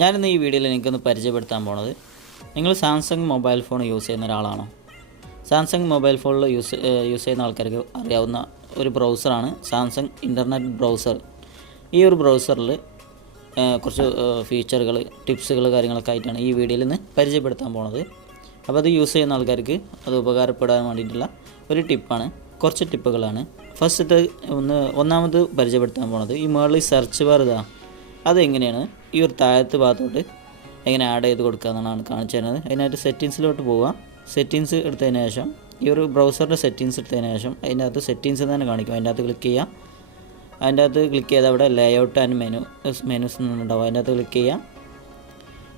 ഞാനിന്ന് ഈ വീഡിയോയിൽ എനിക്കൊന്ന് പരിചയപ്പെടുത്താൻ പോണത്, നിങ്ങൾ സാംസങ് മൊബൈൽ ഫോൺ യൂസ് ചെയ്യുന്ന ഒരാളാണോ? സാംസങ് മൊബൈൽ ഫോണിൽ യൂസ് ചെയ്യുന്ന ആൾക്കാർക്ക് അറിയാവുന്ന ഒരു ബ്രൗസറാണ് സാംസങ് ഇൻ്റർനെറ്റ് ബ്രൗസർ. ഈ ഒരു ബ്രൗസറിൽ കുറച്ച് ഫീച്ചറുകൾ, ടിപ്സുകൾ, കാര്യങ്ങളൊക്കെ ആയിട്ടാണ് ഈ വീഡിയോയിൽ നിന്ന് പരിചയപ്പെടുത്താൻ പോണത്. അപ്പോൾ അത് യൂസ് ചെയ്യുന്ന ആൾക്കാർക്ക് അത് ഉപകാരപ്പെടാൻ വേണ്ടിയിട്ടുള്ള ഒരു ടിപ്പാണ്, കുറച്ച് ടിപ്പുകളാണ്. ഫസ്റ്റ് ഒന്നാമത് പരിചയപ്പെടുത്താൻ പോണത്, ഈ മുകളിൽ സെർച്ച് ബാർ അതെങ്ങനെയാണ് ഈ ഒരു താഴത്തെ ഭാഗത്തോട്ട് എങ്ങനെ ആഡ് ചെയ്ത് കൊടുക്കുക എന്നാണ് കാണിച്ചു തരുന്നത്. അതിനായിട്ട് സെറ്റിങ്സിലോട്ട് പോവുക. സെറ്റിങ്സ് എടുത്തതിന് ശേഷം ഈ ഒരു ബ്രൗസറിൻ്റെ സെറ്റിങ്സ് എടുത്തതിന് ശേഷം അതിൻ്റെ അകത്ത് സെറ്റിങ്സ് തന്നെ കാണിക്കും. അതിൻ്റെ അകത്ത് ക്ലിക്ക് ചെയ്യുക. അതിൻ്റെ അകത്ത് ക്ലിക്ക് ചെയ്താൽ അവിടെ ലേഔട്ട് ആൻഡ് മെനുസ് ഉണ്ടാവും. അതിൻ്റെ അകത്ത് ക്ലിക്ക് ചെയ്യുക.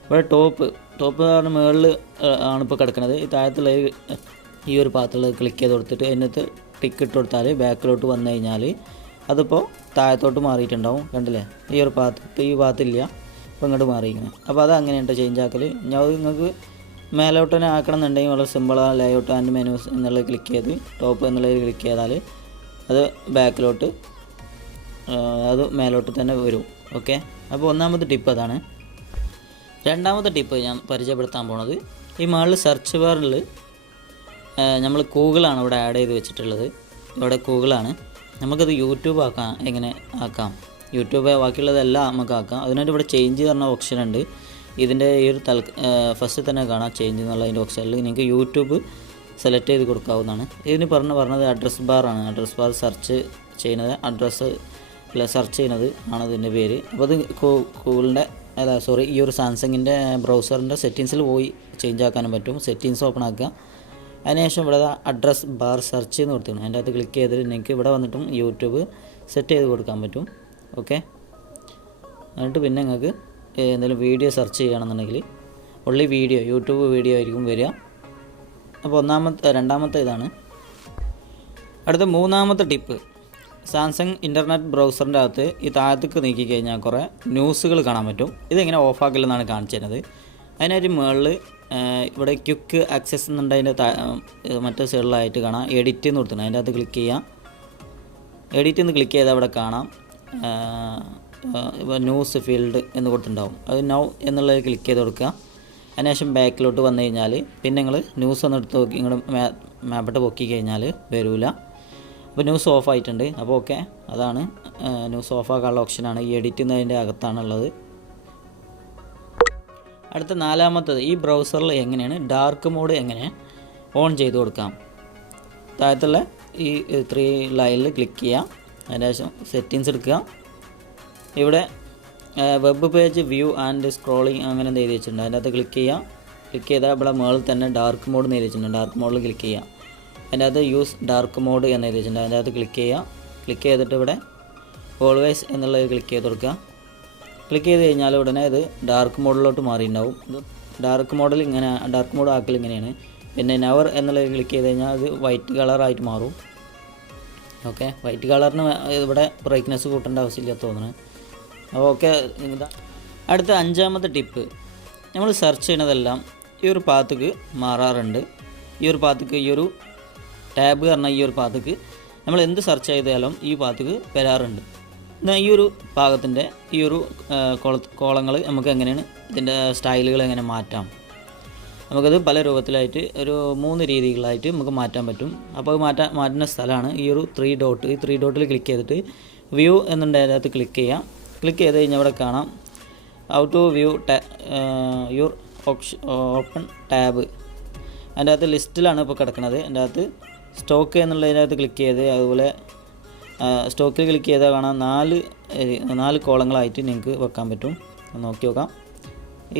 ഇവിടെ ടോപ്പ് പറഞ്ഞ മുകളിൽ ആണ് ഇപ്പോൾ കിടക്കുന്നത്. ഈ താഴത്തുള്ള ഈ ഒരു പാത്രത്തിൽ ക്ലിക്ക് ചെയ്ത് കൊടുത്തിട്ട് അതിനകത്ത് ടിക്ക് ഇട്ട് കൊടുത്താൽ ബാക്കിലോട്ട് വന്നു കഴിഞ്ഞാൽ അതിപ്പോൾ താഴത്തോട്ട് മാറിയിട്ടുണ്ടാവും. കണ്ടില്ലേ? ഈ ഒരു പാത്ത് ഇപ്പോൾ ഈ ഭാഗത്തില്ല, ഇപ്പോൾ ഇങ്ങോട്ട് മാറിയിരിക്കുന്നത്. അപ്പോൾ അത് അങ്ങനെയുണ്ട് ചേഞ്ച് ആക്കൽ. ഞാൻ നിങ്ങൾക്ക് മേലോട്ട് തന്നെ ആക്കണം എന്നുണ്ടെങ്കിൽ വളരെ സിമ്പിളാണ്. ലേഔട്ട് ആൻഡ് മെനൂസ് എന്നുള്ളത് ക്ലിക്ക് ചെയ്ത് ടോപ്പ് എന്നുള്ളത് ക്ലിക്ക് ചെയ്താൽ അത് ബാക്കിലോട്ട് അത് മേലോട്ട് തന്നെ വരും. ഓക്കെ, അപ്പോൾ ഒന്നാമത്തെ ടിപ്പ് അതാണ്. രണ്ടാമത്തെ ടിപ്പ് ഞാൻ പരിചയപ്പെടുത്താൻ പോണത്, ഈ മുകളിൽ സെർച്ച് ബാറിൽ നമ്മൾ ഗൂഗിളാണ് ഇവിടെ ആഡ് ചെയ്ത് വെച്ചിട്ടുള്ളത്. ഇവിടെ ഗൂഗിളാണ്. നമുക്കത് യൂട്യൂബ് എങ്ങനെ ആക്കാം? യൂട്യൂബ് ബാക്കിയുള്ളതെല്ലാം നമുക്ക് ആക്കാം. അതിനായിട്ട് ഇവിടെ ചേഞ്ച് പറഞ്ഞ ഓപ്ഷൻ ഉണ്ട്. ഇതിൻ്റെ ഈ ഒരു ഫസ്റ്റ് തന്നെ കാണാം ചേഞ്ച് എന്നുള്ളതിൻ്റെ ഓപ്ഷനിൽ നിങ്ങൾക്ക് യൂട്യൂബ് സെലക്ട് ചെയ്ത് കൊടുക്കാവുന്നതാണ്. ഇതിന് പറഞ്ഞത് അഡ്രസ് ബാറാണ്. അഡ്രസ് ബാർ സെർച്ച് ചെയ്യുന്നത്, സെർച്ച് ചെയ്യുന്നത് ആണ് ഇതിൻ്റെ പേര്. അപ്പോൾ അത് ഗൂഗിളിൻ്റെ ഈ ഒരു സാംസങ്ങിൻ്റെ ബ്രൗസറിൻ്റെ സെറ്റിങ്സിൽ പോയി ചേഞ്ച് ആക്കാനും പറ്റും. സെറ്റിങ്സ് ഓപ്പൺ ആക്കുക. അതിനുശേഷം ഇവിടെ അഡ്രസ് ബാർ സെർച്ച് എന്ന് കൊടുത്തിട്ടുണ്ട്. അതിൻ്റെ അകത്ത് ക്ലിക്ക് ചെയ്തിട്ട് നിങ്ങൾക്ക് ഇവിടെ വന്നിട്ടും യൂട്യൂബ് സെറ്റ് ചെയ്ത് കൊടുക്കാൻ പറ്റും. ഓക്കെ, എന്നിട്ട് പിന്നെ നിങ്ങൾക്ക് എന്തെങ്കിലും വീഡിയോ സെർച്ച് ചെയ്യുകയാണെന്നുണ്ടെങ്കിൽ ഉള്ളി യൂട്യൂബ് വീഡിയോ ആയിരിക്കും വരിക. അപ്പോൾ രണ്ടാമത്തെ ഇതാണ്. അടുത്ത മൂന്നാമത്തെ ടിപ്പ്, സാംസങ് ഇൻ്റർനെറ്റ് ബ്രൗസറിൻ്റെ അകത്ത് ഈ താഴത്തേക്ക് നീക്കി കഴിഞ്ഞാൽ കുറേ ന്യൂസുകൾ കാണാൻ പറ്റും. ഇതെങ്ങനെ ഓഫാക്കില്ലെന്നാണ് കാണിച്ചു തരുന്നത്. അതിനായിട്ട് മുകളിൽ ഇവിടെ ക്വിക്ക് ആക്സസ് എന്നുണ്ട്. അതിൻ്റെ മറ്റേ സൈഡിലായിട്ട് കാണാം എഡിറ്റ് എന്ന് കൊടുത്തിട്ടുണ്ട്. അതിൻ്റെ അകത്ത് ക്ലിക്ക് ചെയ്യാം. എഡിറ്റ് എന്ന് ക്ലിക്ക് ചെയ്താൽ അവിടെ കാണാം ന്യൂസ് ഫീൽഡ് എന്ന് കൊടുത്തിട്ടുണ്ടാവും. അത് നൗ എന്നുള്ളത് ക്ലിക്ക് ചെയ്ത് കൊടുക്കുക. അതിനുശേഷം ബാക്കിലോട്ട് വന്നു കഴിഞ്ഞാൽ പിന്നെ നിങ്ങൾ ന്യൂസ് ഒന്ന് എടുത്ത് നോക്കി നിങ്ങൾ മാപ്പിട്ട് പൊക്കി കഴിഞ്ഞാൽ വരില്ല. അപ്പോൾ ന്യൂസ് ഓഫ് ആയിട്ടുണ്ട്. അപ്പോൾ ഓക്കെ, അതാണ് ന്യൂസ് ഓഫ് ആക്കാനുള്ള ഓപ്ഷനാണ്. ഈ എഡിറ്റ് എന്നതിൻ്റെ അകത്താണുള്ളത്. അടുത്ത നാലാമത്തത്, ഈ ബ്രൗസറിൽ എങ്ങനെയാണ് ഡാർക്ക് മോഡ് എങ്ങനെ ഓൺ ചെയ്ത് കൊടുക്കാം? താഴത്തുള്ള ഈ 3 ലൈനിൽ ക്ലിക്ക് ചെയ്യാം. അതിന് ശേഷം സെറ്റിങ്സ് എടുക്കുക. ഇവിടെ web page view and scrolling അങ്ങനെ എന്ത് എഴുതി വെച്ചിട്ടുണ്ട്. അതിൻ്റെ അകത്ത് ക്ലിക്ക് ചെയ്യാം. ക്ലിക്ക് ചെയ്താൽ ഇവിടെ മുകളിൽ തന്നെ ഡാർക്ക് മോഡ് എന്ന് എഴുതി വെച്ചിട്ടുണ്ട്. ഡാർക്ക് മോഡിൽ ക്ലിക്ക് ചെയ്യാം. അതിൻ്റെ അകത്ത് യൂസ് ഡാർക്ക് മോഡ് എന്ന് എഴുതി വെച്ചിട്ടുണ്ട്. അതിൻ്റെ അകത്ത് ക്ലിക്ക് ചെയ്യുക. ക്ലിക്ക് ചെയ്തിട്ട് ഇവിടെ ഓൾവേസ് എന്നുള്ളത് ക്ലിക്ക് ചെയ്ത് കൊടുക്കുക. ക്ലിക്ക് ചെയ്ത് കഴിഞ്ഞാൽ ഉടനെ ഇത് ഡാർക്ക് മോഡിലോട്ട് മാറിയിട്ടുണ്ടാവും. ഡാർക്ക് മോഡ് ആക്കൽ ഇങ്ങനെയാണ്. പിന്നെ നവർ എന്നുള്ളത് ക്ലിക്ക് ചെയ്ത് കഴിഞ്ഞാൽ അത് വൈറ്റ് കളറായിട്ട് മാറും. ഓക്കെ, വൈറ്റ് കളറിന് ഇവിടെ ബ്രൈറ്റ്നെസ് കൂട്ടേണ്ട ആവശ്യമില്ല തോന്നുന്നത്. അപ്പോൾ ഓക്കെ. അടുത്ത അഞ്ചാമത്തെ ടിപ്പ്, നമ്മൾ സെർച്ച് ചെയ്യുന്നതെല്ലാം ഈ ഒരു പാത്തേക്ക് മാറാറുണ്ട്. ഈ ഒരു പാത്തേക്ക്, ഈ ഒരു ടാബ് പറഞ്ഞാൽ ഈ ഒരു പാത്തേക്ക് നമ്മൾ എന്ത് സെർച്ച് ചെയ്താലും ഈ പാത്തേക്ക് വരാറുണ്ട്. എന്നാൽ ഈ ഒരു ഭാഗത്തിൻ്റെ ഈ ഒരു കോളങ്ങൾ നമുക്ക് എങ്ങനെയാണ് ഇതിൻ്റെ സ്റ്റൈലുകൾ എങ്ങനെ മാറ്റാം? നമുക്കത് പല രൂപത്തിലായിട്ട് ഒരു 3 രീതികളായിട്ട് നമുക്ക് മാറ്റാൻ പറ്റും. അപ്പോൾ മാറ്റുന്ന സ്ഥലമാണ് ഈ ഒരു 3 ഡോട്ട്. ഈ 3 ഡോട്ടിൽ ക്ലിക്ക് ചെയ്തിട്ട് വ്യൂ എന്നുണ്ട് അതിനകത്ത് ക്ലിക്ക് ചെയ്യാം. ക്ലിക്ക് ചെയ്ത് കഴിഞ്ഞാൽ അവിടെ കാണാം how to view your open tab. അതിൻ്റെ അകത്ത് ലിസ്റ്റിലാണ് ഇപ്പോൾ കിടക്കുന്നത്. അതിൻ്റെ അകത്ത് സ്റ്റോക്ക് എന്നുള്ളതിനകത്ത് ക്ലിക്ക് ചെയ്ത്, അതുപോലെ സ്റ്റോക്കിൽ ക്ലിക്ക് ചെയ്താൽ കാണാം 4 കോളങ്ങളായിട്ട് നിങ്ങൾക്ക് വെക്കാൻ പറ്റും. നോക്കി നോക്കാം.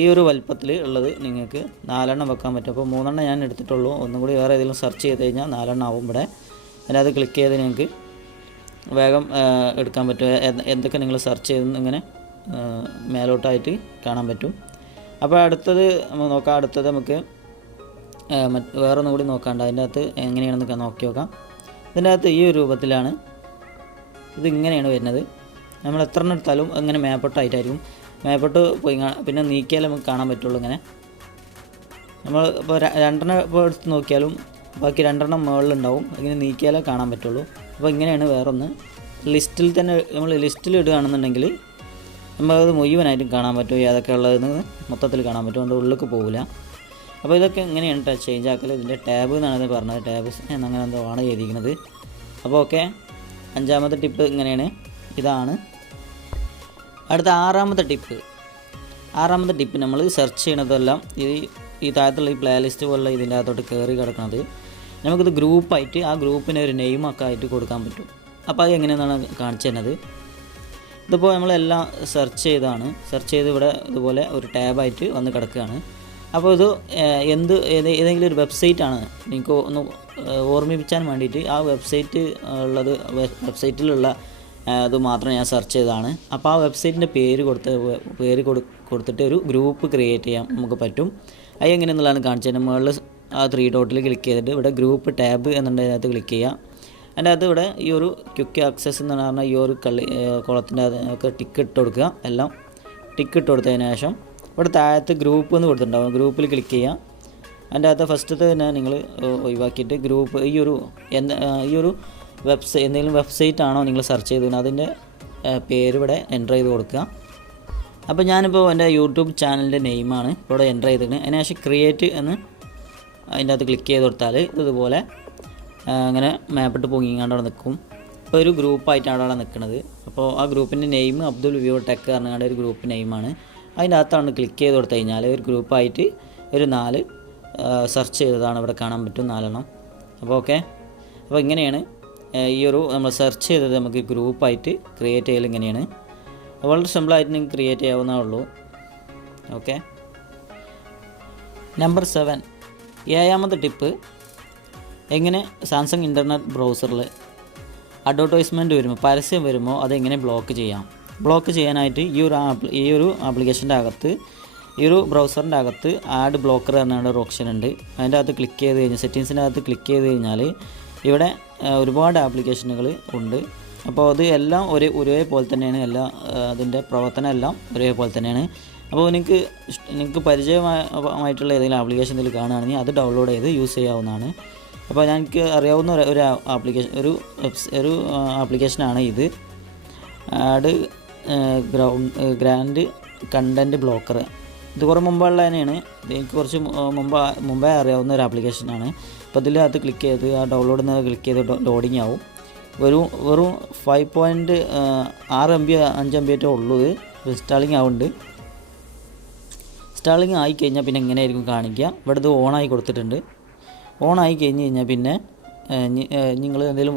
ഈ ഒരു വലിപ്പത്തിൽ ഉള്ളത് നിങ്ങൾക്ക് 4 എണ്ണം വെക്കാൻ പറ്റും. അപ്പോൾ 3 എണ്ണം ഞാൻ എടുത്തിട്ടുള്ളൂ. ഒന്നും കൂടി വേറെ ഏതെങ്കിലും സെർച്ച് ചെയ്ത് കഴിഞ്ഞാൽ 4 എണ്ണം ആവും ഇവിടെ. അതിനകത്ത് ക്ലിക്ക് ചെയ്ത് നിങ്ങൾക്ക് വേഗം എടുക്കാൻ പറ്റും. എന്തൊക്കെ നിങ്ങൾ സെർച്ച് ചെയ്ത് ഇങ്ങനെ മേലോട്ടായിട്ട് കാണാൻ പറ്റും. അപ്പോൾ അടുത്തത് നമുക്ക് നോക്കാം. അടുത്തത് നമുക്ക് വേറെ ഒന്നും കൂടി നോക്കാണ്ട് അതിൻ്റെ അകത്ത് എങ്ങനെയാണെന്നൊക്കെ നോക്കി നോക്കാം. ഇതിൻ്റെ അകത്ത് ഈ ഒരു രൂപത്തിലാണ് ഇതിങ്ങനെയാണ് വരുന്നത്. നമ്മൾ എത്ര എണ്ണം എടുത്താലും അങ്ങനെ മേപ്പോട്ടായിട്ടായിരിക്കും. മേപ്പോട്ട് പോയി പിന്നെ നീക്കിയാൽ നമുക്ക് കാണാൻ പറ്റുള്ളൂ. ഇങ്ങനെ നമ്മൾ ഇപ്പോൾ 2 എണ്ണം ഇപ്പോൾ എടുത്ത് നോക്കിയാലും ബാക്കി 2 എണ്ണം മുകളിലുണ്ടാവും. ഇങ്ങനെ നീക്കിയാലേ കാണാൻ പറ്റുള്ളൂ. അപ്പോൾ ഇങ്ങനെയാണ്. വേറൊന്ന് ലിസ്റ്റിൽ തന്നെ നമ്മൾ ലിസ്റ്റിൽ ഇടുകയാണെന്നുണ്ടെങ്കിൽ നമുക്കത് മുഴുവനായിട്ടും കാണാൻ പറ്റും, ഏതൊക്കെ ഉള്ളതെന്ന് മൊത്തത്തിൽ കാണാൻ പറ്റും, അതുകൊണ്ട് ഉള്ളിലേക്ക് പോകില്ല. അപ്പോൾ ഇതൊക്കെ എങ്ങനെയാണ് ടച്ച് ചേഞ്ച് ആക്കൽ. ഇതിൻ്റെ ടാബ് എന്നാണ് പറഞ്ഞത്, ടാബ് എന്നങ്ങനെ എന്തോ ആണ് എഴുതിയിരിക്കുന്നത്. അപ്പോൾ ഓക്കെ, 5ാമത്തെ ടിപ്പ് ഇങ്ങനെയാണ്, ഇതാണ്. അടുത്ത 6ാമത്തെ ടിപ്പ് നമ്മൾ സെർച്ച് ചെയ്യണതെല്ലാം ഈ താഴത്തുള്ള ഈ പ്ലേലിസ്റ്റ് പോലുള്ള ഇതിൻ്റെ അകത്തോട്ട് കയറി കിടക്കുന്നത് നമുക്കിത് ഗ്രൂപ്പായിട്ട് ആ ഗ്രൂപ്പിന് ഒരു നെയിമൊക്കെ ആയിട്ട് കൊടുക്കാൻ പറ്റും. അപ്പോൾ അത് എങ്ങനെയെന്നാണ് കാണിച്ചു തരുന്നത്. ഇതിപ്പോൾ നമ്മളെല്ലാം സെർച്ച് ചെയ്ത് ഇവിടെ ഇതുപോലെ ഒരു ടാബായിട്ട് വന്ന് കിടക്കുകയാണ്. അപ്പോൾ ഇത് ഏതെങ്കിലും ഒരു വെബ്സൈറ്റാണ് നിങ്ങൾക്ക് ഒന്ന് ഓർമ്മിപ്പിക്കാൻ വേണ്ടിയിട്ട് ആ വെബ്സൈറ്റിലുള്ള ഇത് മാത്രം ഞാൻ സെർച്ച് ചെയ്തതാണ്. അപ്പോൾ ആ വെബ്സൈറ്റിൻ്റെ പേര് കൊടുത്തിട്ട് ഒരു ഗ്രൂപ്പ് ക്രിയേറ്റ് ചെയ്യാൻ നമുക്ക് പറ്റും. അത് എങ്ങനെയെന്നുള്ളതാണ് കാണിച്ചത്. മുകളിൽ ആ 3 ഡോട്ടിൽ ക്ലിക്ക് ചെയ്തിട്ട് ഇവിടെ ഗ്രൂപ്പ് ടാബ് എന്നുള്ളതിനകത്ത് ക്ലിക്ക് ചെയ്യുക. അതിൻ്റെ അകത്ത് ഇവിടെ ഈ ഒരു ക്വിക്ക് ആക്സസ് എന്ന് പറഞ്ഞാൽ ഈ ഒരു കുളത്തിൻ്റെ ഒക്കെ ടിക്ക് ഇട്ട് കൊടുക്കുക. എല്ലാം ടിക്ക് ഇട്ട് കൊടുത്തതിന് ശേഷം ഇവിടെ താഴത്ത് ഗ്രൂപ്പ് എന്ന് കൊടുത്തിട്ടുണ്ടാവും, ഗ്രൂപ്പിൽ ക്ലിക്ക് ചെയ്യുക. അതിൻ്റെ അകത്ത് ഫസ്റ്റത്തെ തന്നെ നിങ്ങൾ ഒഴിവാക്കിയിട്ട് ഗ്രൂപ്പ് ഈ ഒരു എന്തെങ്കിലും വെബ്സൈറ്റ് ആണോ നിങ്ങൾ സെർച്ച് ചെയ്തത് അതിൻ്റെ പേര് ഇവിടെ എൻ്റർ ചെയ്ത് കൊടുക്കുക. അപ്പോൾ ഞാനിപ്പോൾ എൻ്റെ യൂട്യൂബ് ചാനലിൻ്റെ നെയിമാണ് ഇവിടെ എൻ്റർ ചെയ്തിട്ടുണ്ട്. അതിനുശേഷം ക്രിയേറ്റ് എന്ന് അതിൻ്റെ അകത്ത് ക്ലിക്ക് ചെയ്ത് കൊടുത്താൽ ഇതുപോലെ അങ്ങനെ മാപ്പിട്ട് പൊങ്ങിങ്ങാണ്ട് അവിടെ നിൽക്കും. ഇപ്പോൾ ഒരു ഗ്രൂപ്പായിട്ടാണ് അവിടെ നിൽക്കുന്നത്. അപ്പോൾ ആ ഗ്രൂപ്പിൻ്റെ നെയിം അബ്ദുൽ വ്യൂ ടെക് പറഞ്ഞാൽ ഒരു ഗ്രൂപ്പ് നെയിമാണ്. അതിൻ്റെ അകത്താണ് ക്ലിക്ക് ചെയ്ത് കൊടുത്തു കഴിഞ്ഞാൽ ഒരു ഗ്രൂപ്പായിട്ട് ഒരു 4 സെർച്ച് ചെയ്തതാണ് ഇവിടെ കാണാൻ പറ്റും, 4 എണ്ണം. അപ്പോൾ ഓക്കെ, അപ്പോൾ ഇങ്ങനെയാണ് നമ്മൾ സെർച്ച് ചെയ്തത് നമുക്ക് ഗ്രൂപ്പായിട്ട് ക്രിയേറ്റ് ചെയ്യൽ ഇങ്ങനെയാണ്. വളരെ സിമ്പിളായിട്ട് നിങ്ങൾക്ക് ക്രിയേറ്റ് ചെയ്യാവുന്നേ ഉള്ളൂ. ഓക്കെ, നമ്പർ 7, 7ാമത്തെ ടിപ്പ് എങ്ങനെ സാംസങ് ഇൻ്റർനെറ്റ് ബ്രൗസറിൽ അഡ്വർടൈസ്മെൻറ്റ് വരുമ്പോൾ, പരസ്യം വരുമ്പോൾ അതെങ്ങനെ ബ്ലോക്ക് ചെയ്യാം. ബ്ലോക്ക് ചെയ്യാനായിട്ട് ഈ ഒരു ആപ്ലിക്കേഷൻ്റെ അകത്ത്, ഈ ഒരു ബ്രൗസറിൻ്റെ അകത്ത് ആഡ് ബ്ലോക്കർ എന്നൊരു ഓപ്ഷൻ ഉണ്ട്. അതിൻ്റെ അകത്ത് ക്ലിക്ക് ചെയ്ത് കഴിഞ്ഞാൽ, സെറ്റിങ്സിൻ്റെ അകത്ത് ക്ലിക്ക് ചെയ്ത് കഴിഞ്ഞാൽ ഇവിടെ ഒരുപാട് ആപ്ലിക്കേഷനുകൾ ഉണ്ട്. അപ്പോൾ അത് എല്ലാം ഒരേപോലെ തന്നെയാണ്, അതിൻ്റെ പ്രവർത്തനം എല്ലാം ഒരേപോലെ തന്നെയാണ്. അപ്പോൾ നിങ്ങൾക്ക് പരിചയമായിട്ടുള്ള ഏതെങ്കിലും ആപ്ലിക്കേഷൻ ഇതിൽ കാണുകയാണെങ്കിൽ അത് ഡൗൺലോഡ് ചെയ്ത് യൂസ് ചെയ്യാവുന്നതാണ്. അപ്പോൾ എനിക്ക് അറിയാവുന്ന ഒരു ആപ്ലിക്കേഷനാണ് ഇത്, ആഡ് ഗ്രാൻഡ് കണ്ടൻറ്റ് ബ്ലോക്കർ. ഇത് കുറേ മുമ്പുള്ള തന്നെയാണ്, എനിക്ക് കുറച്ച് മുമ്പേ അറിയാവുന്ന ഒരു ആപ്ലിക്കേഷനാണ്. അപ്പോൾ ഇതിനകത്ത് ക്ലിക്ക് ചെയ്ത് ആ ഡൗൺലോഡ് എന്ന് ക്ലിക്ക് ചെയ്ത് ലോഡിങ് ആവും. വെറും 5.6 MB 5 MB ഉള്ളൂ. ഇത് ഇൻസ്റ്റാളിങ് ആവുന്നുണ്ട്. ഇൻസ്റ്റാളിങ് ആയിക്കഴിഞ്ഞാൽ പിന്നെ എങ്ങനെയായിരിക്കും കാണിക്കുക. ഇവിടെ ഇത് ഓണായി കൊടുത്തിട്ടുണ്ട്. ഓണായി കഴിഞ്ഞ് കഴിഞ്ഞാൽ പിന്നെ നിങ്ങൾ എന്തെങ്കിലും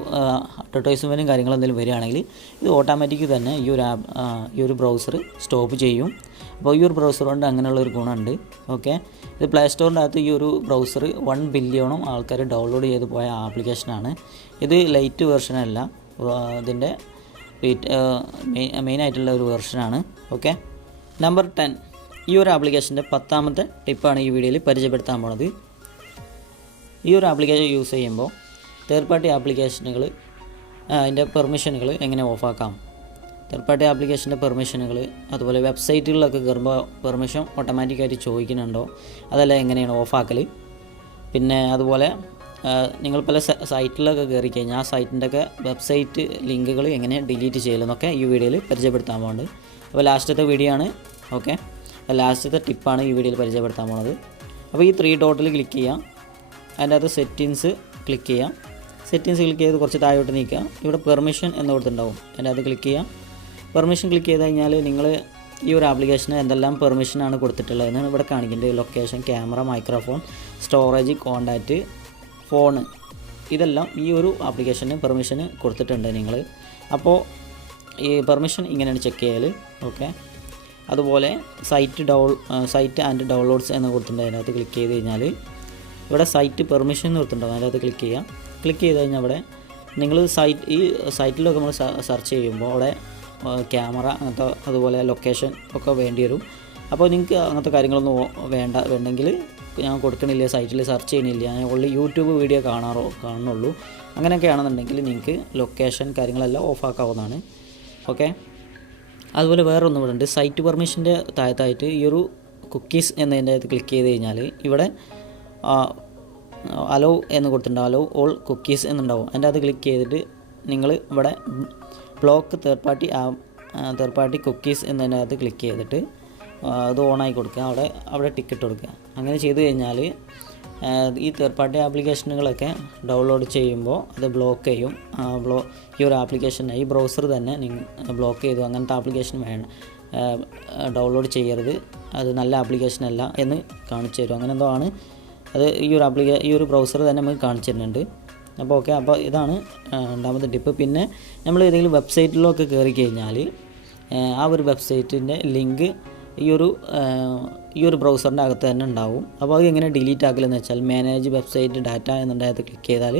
അഡ്വർടൈസ്മെൻറ്റും കാര്യങ്ങളും എന്തെങ്കിലും വരികയാണെങ്കിൽ ഇത് ഓട്ടോമാറ്റിക് തന്നെ ഈ ഒരു ബ്രൗസർ സ്റ്റോപ്പ് ചെയ്യും. അപ്പോൾ ഈ ഒരു ബ്രൗസർ കൊണ്ട് അങ്ങനെയുള്ളൊരു ഗുണമുണ്ട്. ഓക്കെ, ഇത് പ്ലേ സ്റ്റോറിൻ്റെ അകത്ത് ഈ ഒരു ബ്രൗസർ 1 ബില്യണും ആൾക്കാർ ഡൗൺലോഡ് ചെയ്ത് പോയ ആപ്ലിക്കേഷനാണ്. ഇത് ലൈറ്റ് വെർഷനല്ല, ഇതിൻ്റെ മെയിനായിട്ടുള്ള ഒരു വെർഷനാണ്. ഓക്കെ, നമ്പർ 10, ഈ ഒരു ആപ്ലിക്കേഷൻ്റെ 10ാമത്തെ ടിപ്പാണ് ഈ വീഡിയോയിൽ പരിചയപ്പെടുത്താൻ പോണത്. ഈ ഒരു ആപ്ലിക്കേഷൻ യൂസ് ചെയ്യുമ്പോൾ തേർഡ് പാർട്ടി ആപ്ലിക്കേഷനുകൾ അതിൻ്റെ പെർമിഷനുകൾ എങ്ങനെ ഓഫാക്കാം. തേർഡ് പാർട്ടി ആപ്ലിക്കേഷൻ്റെ പെർമിഷനുകൾ, അതുപോലെ വെബ്സൈറ്റുകളിലൊക്കെ കയറുമ്പോൾ പെർമിഷൻ ഓട്ടോമാറ്റിക്കായിട്ട് ചോദിക്കുന്നുണ്ടോ, അതെല്ലാം എങ്ങനെയാണ് ഓഫാക്കൽ. പിന്നെ അതുപോലെ നിങ്ങൾ പല സൈറ്റിലൊക്കെ കയറി കഴിഞ്ഞാൽ ആ സൈറ്റിൻ്റെയൊക്കെ വെബ്സൈറ്റ് ലിങ്കുകൾ എങ്ങനെ ഡിലീറ്റ് ചെയ്യലെന്നൊക്കെ ഈ വീഡിയോയിൽ പരിചയപ്പെടുത്താൻ പോകുന്നുണ്ട്. അപ്പോൾ ലാസ്റ്റത്തെ വീഡിയോ ആണ്. ഓക്കെ, ലാസ്റ്റത്തെ ടിപ്പാണ് ഈ വീഡിയോയിൽ പരിചയപ്പെടുത്താൻ പോകുന്നത്. അപ്പോൾ ഈ 3 ഡോട്ടിൽ ക്ലിക്ക് ചെയ്യാം. അതിൻ്റെ അകത്ത് സെറ്റിങ്സ് ക്ലിക്ക് ചെയ്യാം. സെറ്റിങ്സ് ക്ലിക്ക് ചെയ്ത് കുറച്ച് താഴോട്ട് നീക്കുക. ഇവിടെ പെർമിഷൻ എന്ന് കൊടുത്തിട്ടുണ്ടാവും, അതിൻ്റെ അകത്ത് ക്ലിക്ക് ചെയ്യാം. പെർമിഷൻ ക്ലിക്ക് ചെയ്ത് കഴിഞ്ഞാൽ നിങ്ങൾ ഈ ഒരു ആപ്ലിക്കേഷന് എന്തെല്ലാം പെർമിഷനാണ് കൊടുത്തിട്ടുള്ളതെന്ന് ഇവിടെ കാണിക്കുന്നുണ്ട്. Location, camera, microphone, storage, contact, phone, ഇതെല്ലാം ഈ ഒരു ആപ്ലിക്കേഷന് പെർമിഷന് കൊടുത്തിട്ടുണ്ട് നിങ്ങൾ. അപ്പോൾ ഈ പെർമിഷൻ ഇങ്ങനെയാണ് ചെക്ക് ചെയ്യൽ. ഓക്കെ, അതുപോലെ സൈറ്റ് ആൻഡ് ഡൗൺലോഡ്സ് എന്ന് കൊടുത്തിട്ടുണ്ട്. അതിനകത്ത് ക്ലിക്ക് ചെയ്ത് കഴിഞ്ഞാൽ ഇവിടെ സൈറ്റ് പെർമിഷൻ എന്ന് കൊടുത്തിട്ടുണ്ടാവും, അതിനകത്ത് ക്ലിക്ക് ചെയ്യാം. ക്ലിക്ക് ചെയ്ത് കഴിഞ്ഞാൽ അവിടെ നിങ്ങൾ ഈ സൈറ്റിലൊക്കെ നമ്മൾ സെർച്ച് ചെയ്യുമ്പോൾ അവിടെ ക്യാമറ അങ്ങനത്തെ അതുപോലെ ലൊക്കേഷൻ ഒക്കെ വേണ്ടി വരും. അപ്പോൾ നിങ്ങൾക്ക് അങ്ങനത്തെ കാര്യങ്ങളൊന്നും വേണ്ടെങ്കിൽ ഞാൻ കൊടുക്കണില്ല, സൈറ്റിൽ സെർച്ച് ചെയ്യണില്ല, ഞാൻ ഓൺലി യൂട്യൂബ് വീഡിയോ കാണുന്നുള്ളൂ, അങ്ങനെയൊക്കെ ആണെന്നുണ്ടെങ്കിൽ നിങ്ങൾക്ക് ലൊക്കേഷൻ കാര്യങ്ങളെല്ലാം ഓഫാക്കാവുന്നതാണ്. ഓക്കെ, അതുപോലെ വേറെ ഒന്നും ഇവിടെ ഉണ്ട്. സൈറ്റ് പെർമിഷൻ്റെ താഴത്തായിട്ട് ഈ ഒരു കുക്കീസ് എന്നതിൻ്റെ അകത്ത് ക്ലിക്ക് ചെയ്ത് കഴിഞ്ഞാൽ ഇവിടെ അലോ എന്ന് കൊടുത്തിട്ടുണ്ടാവും, അലോ ഓൾ കുക്കീസ് എന്നുണ്ടാവും. അതിൻ്റെ അത് ക്ലിക്ക് ചെയ്തിട്ട് നിങ്ങൾ ഇവിടെ block third party third party cookies എന്നതിനകത്ത് ക്ലിക്ക് ചെയ്തിട്ട് അത് ഓണാക്കി കൊടുക്കുക, അവിടെ ടിക്കറ്റ് കൊടുക്കുക. അങ്ങനെ ചെയ്ത് കഴിഞ്ഞാൽ ഈ തേർഡ് പാർട്ടി ആപ്ലിക്കേഷനുകളൊക്കെ ഡൗൺലോഡ് ചെയ്യുമ്പോൾ അത് ബ്ലോക്ക് ചെയ്യും. ഈ ഒരു ആപ്ലിക്കേഷൻ ഈ ബ്രൗസർ തന്നെ ബ്ലോക്ക് ചെയ്തു, അങ്ങനത്തെ ആപ്ലിക്കേഷൻ ഡൗൺലോഡ് ചെയ്യരുത്, അത് നല്ല ആപ്ലിക്കേഷൻ അല്ല എന്ന് കാണിച്ചു തരും. അങ്ങനെ എന്തോ ആണ് അത് ഈ ഒരു ബ്രൗസർ തന്നെ നമുക്ക് കാണിച്ചു തരുന്നുണ്ട്. അപ്പോൾ ഓക്കെ, അപ്പോൾ ഇതാണ് രണ്ടാമത്തെ ടിപ്പ്. പിന്നെ നമ്മൾ ഏതെങ്കിലും വെബ്സൈറ്റിലൊക്കെ കയറി കഴിഞ്ഞാൽ ആ ഒരു വെബ്സൈറ്റിൻ്റെ ലിങ്ക് ഈ ഒരു ബ്രൗസറിൻ്റെ അകത്ത് തന്നെ ഉണ്ടാവും. അപ്പോൾ അത് എങ്ങനെ ഡിലീറ്റ് ആക്കില്ലെന്ന് വെച്ചാൽ മാനേജ് വെബ്സൈറ്റ് ഡാറ്റ എന്നുണ്ടായത് ക്ലിക്ക് ചെയ്താൽ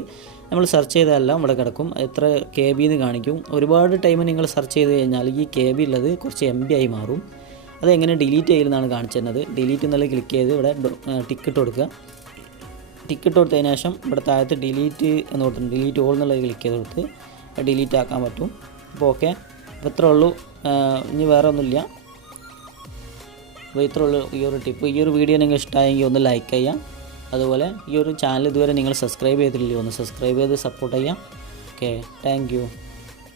നമ്മൾ സെർച്ച് ചെയ്തതെല്ലാം ഇവിടെ കിടക്കും. എത്ര KB എന്ന് കാണിക്കും. ഒരുപാട് ടൈം നിങ്ങൾ സെർച്ച് ചെയ്ത് കഴിഞ്ഞാൽ ഈ KB ഉള്ളത് കുറച്ച് MB ആയി മാറും. അതെങ്ങനെ ഡിലീറ്റ് ചെയ്യുന്നതാണ് കാണിച്ചു തരുന്നത്. ഡിലീറ്റ് എന്നുള്ളത് ക്ലിക്ക് ചെയ്ത് ഇവിടെ ടിക്കറ്റ് കൊടുക്കുക. ടിക്കറ്റ് കൊടുത്തതിന് ശേഷം ഇവിടെ താഴത്ത് ഡിലീറ്റ് എന്ന് കൊടുത്തിട്ടുണ്ട്, ഡിലീറ്റ് ഓൾ എന്നുള്ളത് ക്ലിക്ക് ചെയ്ത് കൊടുത്ത് ഡിലീറ്റ് ആക്കാൻ പറ്റും. അപ്പോൾ ഓക്കെ, അപ്പോൾ ഇത്രേ ഉള്ളൂ, ഇനി വേറെ ഒന്നുമില്ല. അപ്പോൾ ഇത്രേ ഉള്ളൂ ഈ ഒരു ടിപ്പ്. ഈ ഒരു വീഡിയോ നിങ്ങൾക്ക് ഇഷ്ടമായെങ്കിൽ ഒന്ന് ലൈക്ക് ചെയ്യാം. അതുപോലെ ഈ ഒരു ചാനൽ ഇതുവരെ നിങ്ങൾ സബ്സ്ക്രൈബ് ചെയ്തിട്ടില്ലേ, ഒന്ന് സബ്സ്ക്രൈബ് ചെയ്ത് സപ്പോർട്ട് ചെയ്യാം. Okay, thank you.